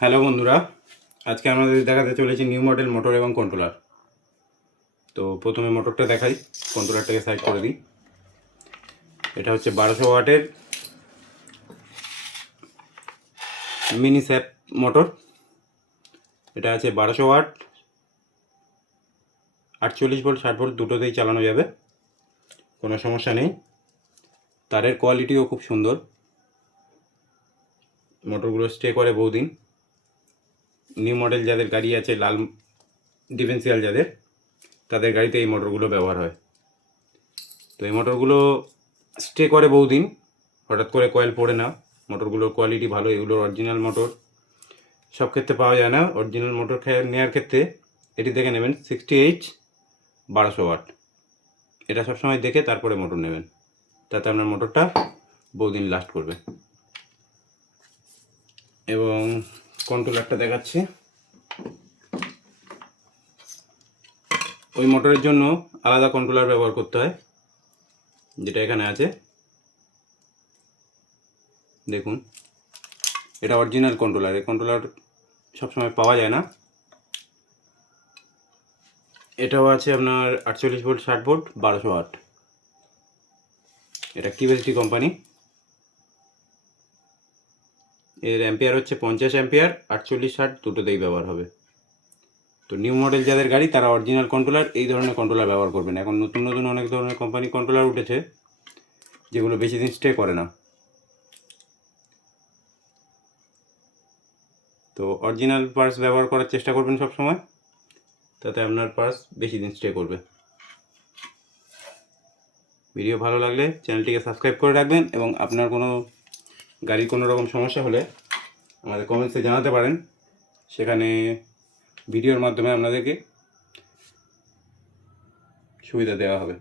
Hello বন্ধুরা, আজকে আমাদের দেখাতে চলেছি নিউ মডেল মোটর এবং কন্ট্রোলার। তো প্রথমে মোটরটা দেখাই, কন্ট্রোলারটাকে সাইড করে দিই। এটা হচ্ছে 1200 ওয়াটের মিনি স্যাপ মোটর। এটা আছে 1200 ওয়াট, 48 ভোল্ট 60 ভোল্ট দুটোতেই চালানো যাবে, কোনো সমস্যা নেই। তারের কোয়ালিটিও খুব সুন্দর, মোটরগুলো স্টে করে বহুদিন। নিউ মডেল যাদের গাড়ি আছে, লাল ডিফেন্সিয়াল যাদের, তাদের গাড়িতে এই মোটরগুলো ব্যবহার হয়। তো এই মোটরগুলো স্টে করে বহুদিন, হঠাৎ করে কয়েল পড়ে না। মোটরগুলোর কোয়ালিটি ভালো, এগুলোর অরিজিনাল মোটর সব ক্ষেত্রে পাওয়া যায় না। অরিজিনাল মোটর নেওয়ার ক্ষেত্রে এটি দেখে নেবেন 60H 1200 ওয়াট, এটা সবসময় দেখে তারপরে মোটর নেবেন, তাতে আপনার মোটরটা বহুদিন লাস্ট করবে। এবং কন্ট্রোলারটা দেখাচ্ছি। ওই মোটরের জন্য আলাদা কন্ট্রোলার ব্যবহার করতে হয়, যেটা এখানে আছে দেখুন। এটা অরিজিনাল কন্ট্রোলার, এই কন্ট্রোলার সবসময় পাওয়া যায় না। এটাও আছে আপনার 48 ভোল্ট 60 ভোল্ট 1200 ওয়াট। এটা কিউএসডি কোম্পানি। এর অ্যাম্পিয়ার হচ্ছে 50 অ্যাম্পিয়ার, 48 60 দুটোতেই ব্যবহার হবে। তো নিউ মডেল যাদের গাড়ি তারা অরিজিনাল কন্ট্রোলার, এই ধরনের কন্ট্রোলার ব্যবহার করবেন। এখন নতুন নতুন অনেক ধরনের কোম্পানি কন্ট্রোলার উঠেছে, যেগুলো বেশি দিন স্টে করে না। তো অরিজিনাল পার্টস ব্যবহার করার চেষ্টা করবেন সব সময়, তাতে আপনার পার্টস বেশি দিন স্টে করবে। ভিডিও ভালো লাগলে চ্যানেলটিকে সাবস্ক্রাইব করে রাখবেন, এবং আপনার কোনো গাড়ির কোনো রকম সমস্যা হলে আমাদের কমেন্টসে জানাতে পারেন। সেখানে ভিডিওর মাধ্যমে আপনাদেরকে সুবিধা দেওয়া হবে।